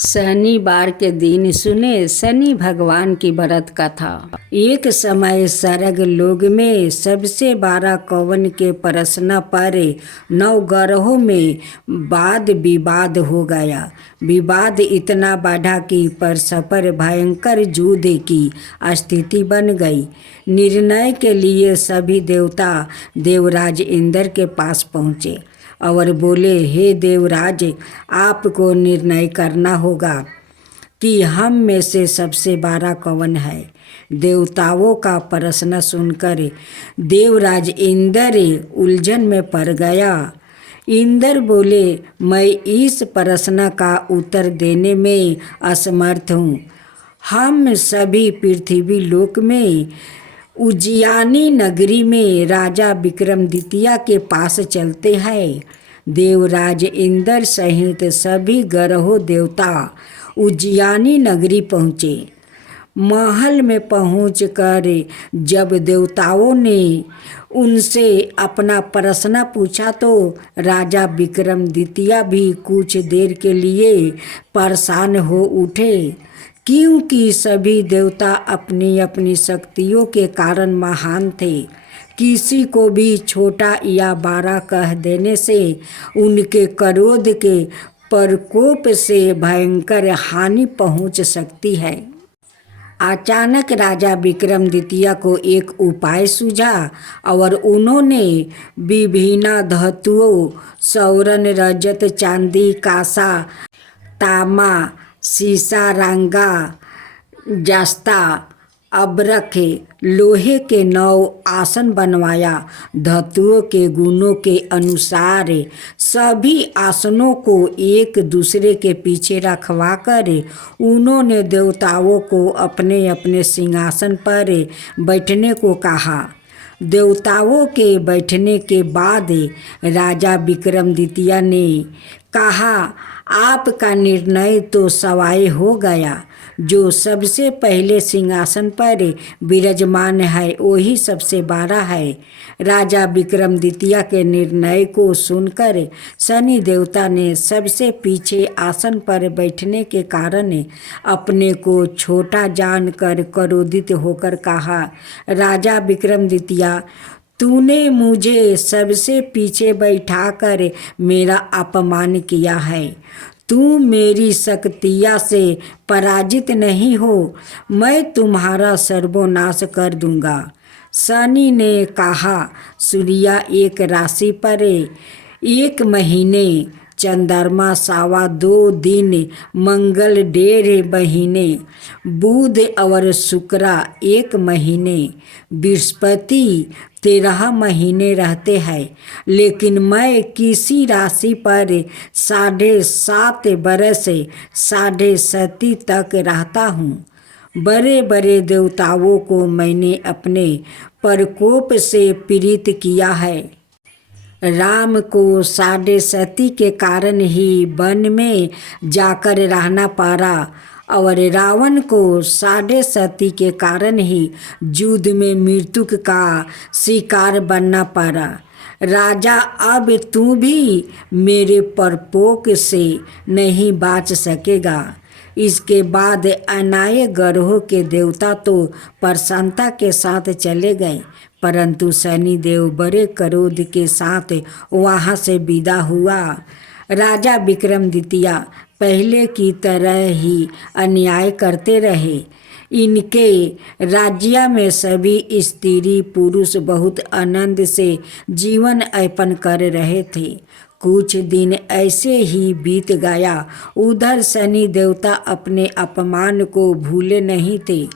शनिवार के दिन सुने शनि भगवान की व्रत कथा। एक समय सरग लोग में सबसे बड़ा कौवन के प्रश्न पर 9 ग्रहों में वाद विवाद हो गया। विवाद इतना बढ़ा कि परस्पर भयंकर युद्ध की स्थिति बन गई। निर्णय के लिए सभी देवता देवराज इंद्र के पास पहुँचे और बोले, हे देवराज, आपको निर्णय करना होगा कि हम में से सबसे बड़ा कौन है। देवताओं का प्रश्न सुनकर देवराज इंद्र उलझन में पड़ गया। इंद्र बोले, मैं इस प्रश्न का उत्तर देने में असमर्थ हूँ। हम सभी पृथ्वी लोक में उज्जैनी नगरी में राजा विक्रमादित्य के पास चलते हैं। देवराज इंद्र सहित सभी ग्रहों देवता उज्जैनी नगरी पहुँचे। महल में पहुंचकर जब देवताओं ने उनसे अपना प्रश्न पूछा तो राजा विक्रमादित्य भी कुछ देर के लिए परेशान हो उठे, क्योंकि सभी देवता अपनी अपनी शक्तियों के कारण महान थे। किसी को भी छोटा या बड़ा कह देने से उनके क्रोध के प्रकोप से भयंकर हानि पहुंच सकती है। अचानक राजा विक्रमादित्य को एक उपाय सूझा और उन्होंने विभिन्न धातुओं स्वर्ण, रजत, चांदी, कांसा, तांबा, सीसा, रंगा, जस्ता, अब्रक, लोहे के 9 आसन बनवाया। धातुओं के गुणों के अनुसार सभी आसनों को एक दूसरे के पीछे रखवाकर उन्होंने देवताओं को अपने अपने सिंहासन पर बैठने को कहा। देवताओं के बैठने के बाद राजा विक्रमादित्य ने कहा, आपका निर्णय तो सवाय हो गया। जो सबसे पहले सिंहासन पर विराजमान है वही सबसे बड़ा है। राजा विक्रमादित्य के निर्णय को सुनकर शनि देवता ने सबसे पीछे आसन पर बैठने के कारण अपने को छोटा जानकर क्रोधित होकर कहा, राजा विक्रमादित्य, तूने मुझे सबसे पीछे बैठाकर मेरा अपमान किया है। तू मेरी शक्तियाँ से पराजित नहीं हो, मैं तुम्हारा सर्वनाश कर दूंगा। शनि ने कहा, सूर्य एक राशि पर 1 महीने, चंद्रमा 2.25 दिन, मंगल 1.5 महीने, बुध और शुक्र 1 महीने, बृहस्पति 13 महीने रहते हैं, लेकिन मैं किसी राशि पर 7.5 बरस 7.5 तक रहता हूँ। बड़े बड़े देवताओं को मैंने अपने प्रकोप से पीड़ित किया है। राम को 7.5 के कारण ही वन में जाकर रहना पड़ा और रावण को 7.5 के कारण ही युद्ध में मृत्यु का शिकार बनना पड़ा। राजा, अब तू भी मेरे प्रकोप से नहीं बच सकेगा। इसके बाद अन्य ग्रहों के देवता तो प्रसन्नता के साथ चले गए, परंतु शनिदेव बड़े क्रोध के साथ वहाँ से विदा हुआ। राजा विक्रमादित्य पहले की तरह ही अन्याय करते रहे। इनके राज्य में सभी स्त्री पुरुष बहुत आनंद से जीवन यापन कर रहे थे। कुछ दिन ऐसे ही बीत गया। उधर शनि देवता अपने अपमान को भूले नहीं थे।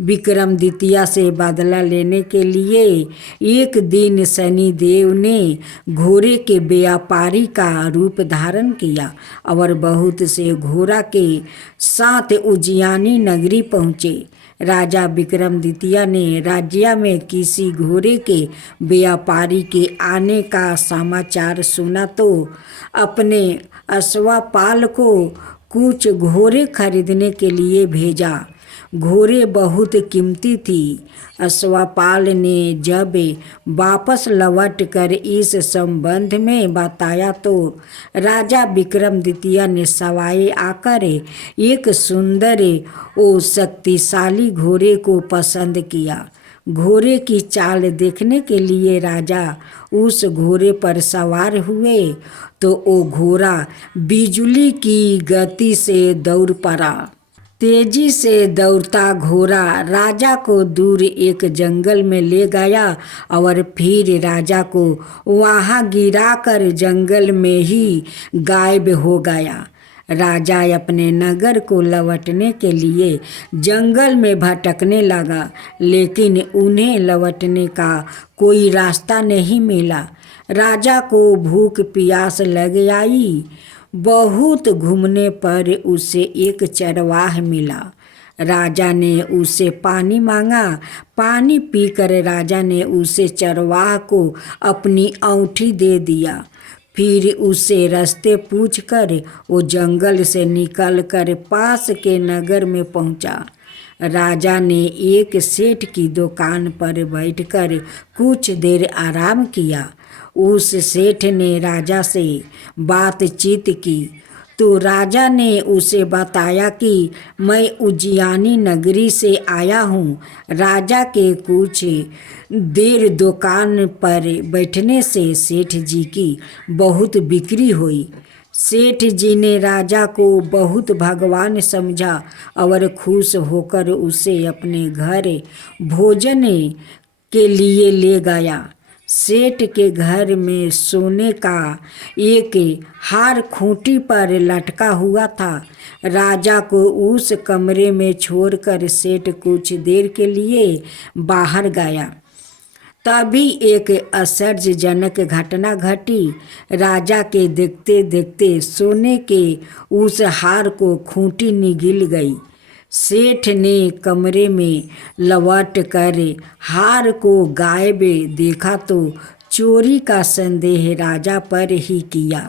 विक्रमादित्य से बदला लेने के लिए एक दिन शनि देव ने घोड़े के व्यापारी का रूप धारण किया और बहुत से घोड़ा के साथ उज्जैनी नगरी पहुँचे। राजा विक्रमादित्य ने राज्य में किसी घोड़े के व्यापारी के आने का समाचार सुना तो अपने अश्वपाल को कुछ घोड़े खरीदने के लिए भेजा। घोड़े बहुत कीमती थी। अश्वपाल ने जब वापस लौट कर इस संबंध में बताया तो राजा विक्रमादित्य ने सवाए आकर एक सुंदर और शक्तिशाली घोड़े को पसंद किया। घोड़े की चाल देखने के लिए राजा उस घोड़े पर सवार हुए तो वो घोड़ा बिजली की गति से दौड़ पड़ा। तेजी से दौड़ता घोड़ा राजा को दूर एक जंगल में ले गया और फिर राजा को वहाँ गिराकर जंगल में ही गायब हो गया। राजा अपने नगर को लौटने के लिए जंगल में भटकने लगा, लेकिन उन्हें लौटने का कोई रास्ता नहीं मिला। राजा को भूख प्यास लग आई। बहुत घूमने पर उसे एक चरवाह मिला। राजा ने उसे पानी मांगा। पानी पीकर राजा ने उसे चरवाह को अपनी औंठी दे दिया। फिर उससे रास्ते पूछकर वो जंगल से निकलकर पास के नगर में पहुंचा। राजा ने एक सेठ की दुकान पर बैठकर कुछ देर आराम किया। उस सेठ ने राजा से बातचीत की तो राजा ने उसे बताया कि मैं उज्जैनी नगरी से आया हूँ। राजा के कुछ देर दुकान पर बैठने से सेठ जी की बहुत बिक्री हुई। सेठ जी ने राजा को बहुत भगवान समझा और खुश होकर उसे अपने घर भोजन के लिए ले गया। सेठ के घर में सोने का एक हार खूंटी पर लटका हुआ था। राजा को उस कमरे में छोड़कर सेठ कुछ देर के लिए बाहर गया। तभी एक आश्चर्यजनक घटना घटी। राजा के देखते देखते सोने के उस हार को खूंटी निगल गई। सेठ ने कमरे में लौट कर हार को गायब देखा तो चोरी का संदेह राजा पर ही किया,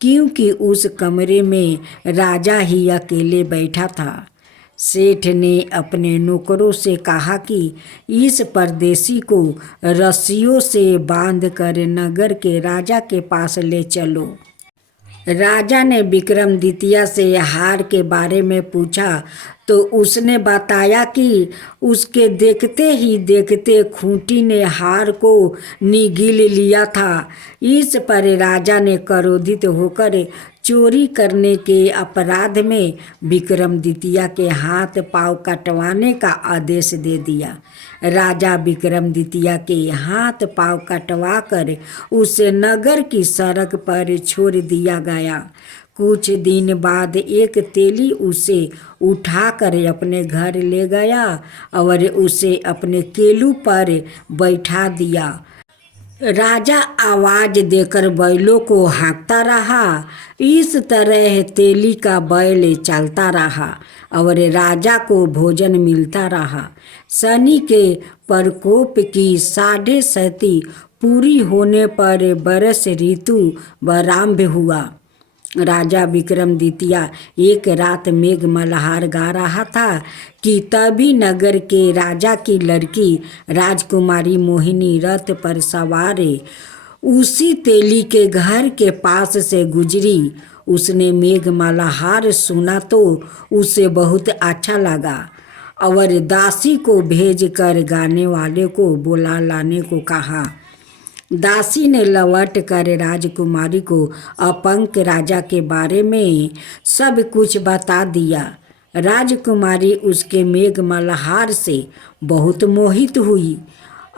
क्योंकि उस कमरे में राजा ही अकेले बैठा था। सेठ ने अपने नौकरों से कहा कि इस परदेसी को रस्सियों से बांधकर नगर के राजा के पास ले चलो। राजा ने विक्रमादित्य से हार के बारे में पूछा तो उसने बताया कि उसके देखते ही देखते खूंटी ने हार को निगल लिया था। इस पर राजा ने क्रोधित होकर चोरी करने के अपराध में विक्रमादित्य के हाथ पांव कटवाने का आदेश दे दिया। राजा विक्रमादित्य के हाथ पांव कटवा कर उसे नगर की सड़क पर छोड़ दिया गया। कुछ दिन बाद एक तेली उसे उठाकर अपने घर ले गया और उसे अपने केलू पर बैठा दिया। राजा आवाज देकर बैलों को हाँकता रहा। इस तरह तेली का बैल चलता रहा और राजा को भोजन मिलता रहा। शनि के प्रकोप की 7.5 पूरी होने पर बरस ऋतु आरंभ हुआ। राजा विक्रमादित्य एक रात मेघ मल्हार गा रहा था कि तभी नगर के राजा की लड़की राजकुमारी मोहिनी रथ पर सवार उसी तेली के घर के पास से गुजरी। उसने मेघ मल्हार सुना तो उसे बहुत अच्छा लगा और दासी को भेजकर गाने वाले को बुला लाने को कहा। दासी ने लौट कर राजकुमारी को अपंग राजा के बारे में सब कुछ बता दिया। राजकुमारी उसके मेघ मल्हार से बहुत मोहित हुई।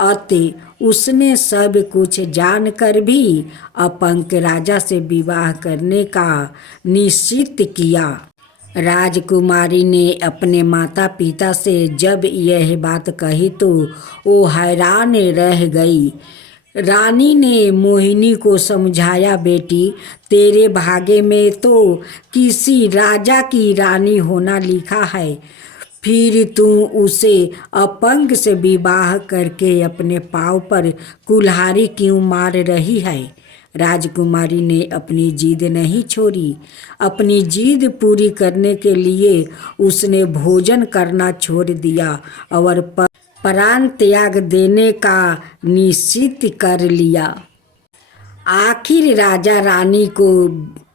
अतः उसने सब कुछ जानकर भी अपंग राजा से विवाह करने का निश्चित किया। राजकुमारी ने अपने माता पिता से जब यह बात कही तो वो हैरान रह गई। रानी ने मोहिनी को समझाया, बेटी तेरे भाग्य में तो किसी राजा की रानी होना लिखा है, फिर तू उसे अपंग से विवाह करके अपने पाँव पर कुल्हाड़ी क्यों मार रही है। राजकुमारी ने अपनी जिद नहीं छोड़ी। अपनी जिद पूरी करने के लिए उसने भोजन करना छोड़ दिया और प्राण त्याग देने का निश्चित कर लिया। आखिर राजा रानी को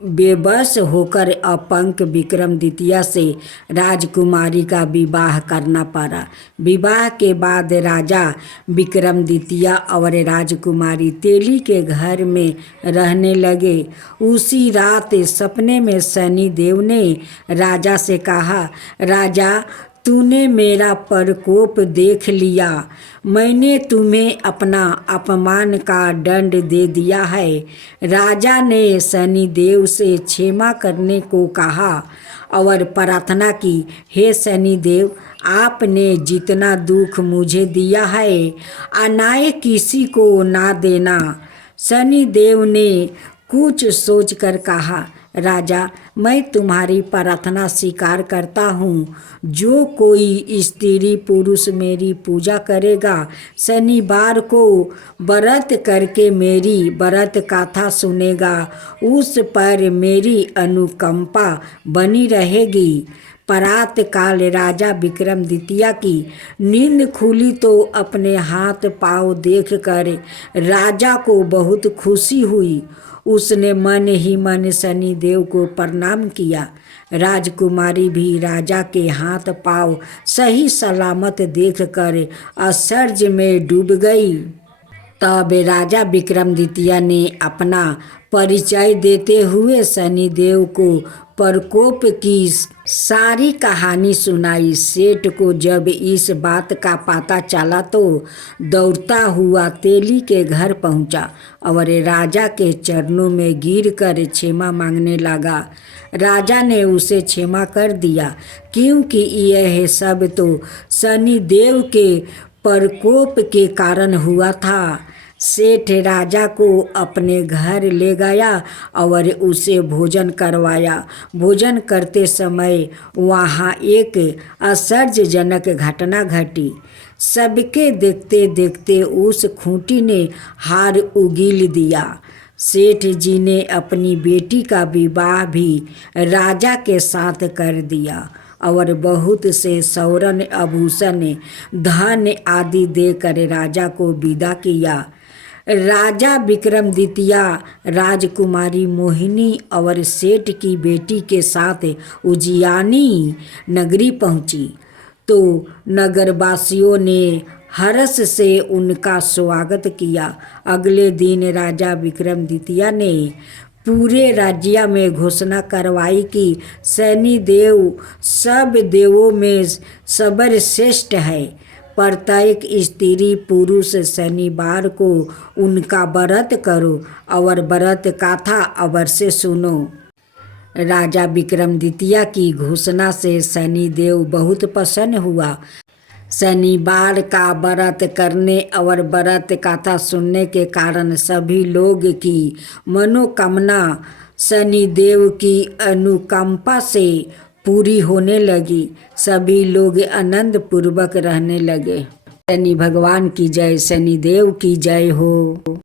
बेबस होकर अपंक विक्रमादित्य से राजकुमारी का विवाह करना पड़ा। विवाह के बाद राजा विक्रमादित्य और राजकुमारी तेली के घर में रहने लगे। उसी रात सपने में शनि देव ने राजा से कहा, राजा, तूने मेरा प्रकोप देख लिया। मैंने तुम्हें अपना अपमान का दंड दे दिया है। राजा ने शनिदेव से क्षमा करने को कहा और प्रार्थना की, हे शनिदेव, आपने जितना दुख मुझे दिया है अनाय किसी को ना देना। शनिदेव ने कुछ सोचकर कहा, राजा, मैं तुम्हारी प्रार्थना स्वीकार करता हूँ। जो कोई स्त्री पुरुष मेरी पूजा करेगा, शनिवार को व्रत करके मेरी व्रत कथा सुनेगा, उस पर मेरी अनुकंपा बनी रहेगी। प्रात काल राजा विक्रमादित्य की नींद खुली तो अपने हाथ पाँव देखकर राजा को बहुत खुशी हुई। उसने मन ही मन शनिदेव को प्रणाम किया। राजकुमारी भी राजा के हाथ पाँव सही सलामत देखकर आश्चर्य में डूब गई। तब राजा विक्रमादित्य ने अपना परिचय देते हुए शनिदेव को प्रकोप की सारी कहानी सुनाई। सेठ को जब इस बात का पता चला तो दौड़ता हुआ तेली के घर पहुंचा और राजा के चरणों में गिरकर क्षमा मांगने लगा। राजा ने उसे क्षमा कर दिया, क्योंकि यह सब तो शनिदेव के प्रकोप के कारण हुआ था। सेठ राजा को अपने घर ले गया और उसे भोजन करवाया। भोजन करते समय वहाँ एक आश्चर्यजनक घटना घटी। सबके देखते देखते उस खूंटी ने हार उगील दिया। सेठ जी ने अपनी बेटी का विवाह भी राजा के साथ कर दिया और बहुत से स्वर्ण आभूषण धन आदि देकर राजा को विदा किया। राजा विक्रमादित्य राजकुमारी मोहिनी और सेठ की बेटी के साथ उज्जैनी नगरी पहुंची तो नगरवासियों ने हर्ष से उनका स्वागत किया। अगले दिन राजा विक्रमादित्य ने पूरे राज्य में घोषणा करवाई कि शनिदेव सब देवों में सर्वश्रेष्ठ है। प्रत्येक स्त्री पुरुष शनिवार को उनका व्रत करो और व्रत कथा अवश्य सुनो। राजा विक्रमादित्य की घोषणा से शनिदेव बहुत प्रसन्न हुआ। शनिवार का व्रत करने और व्रत कथा सुनने के कारण सभी लोग की मनोकामना शनिदेव की अनुकंपा से पूरी होने लगी। सभी लोग आनंद पूर्वक रहने लगे। शनि भगवान की जय, शनिदेव की जय हो।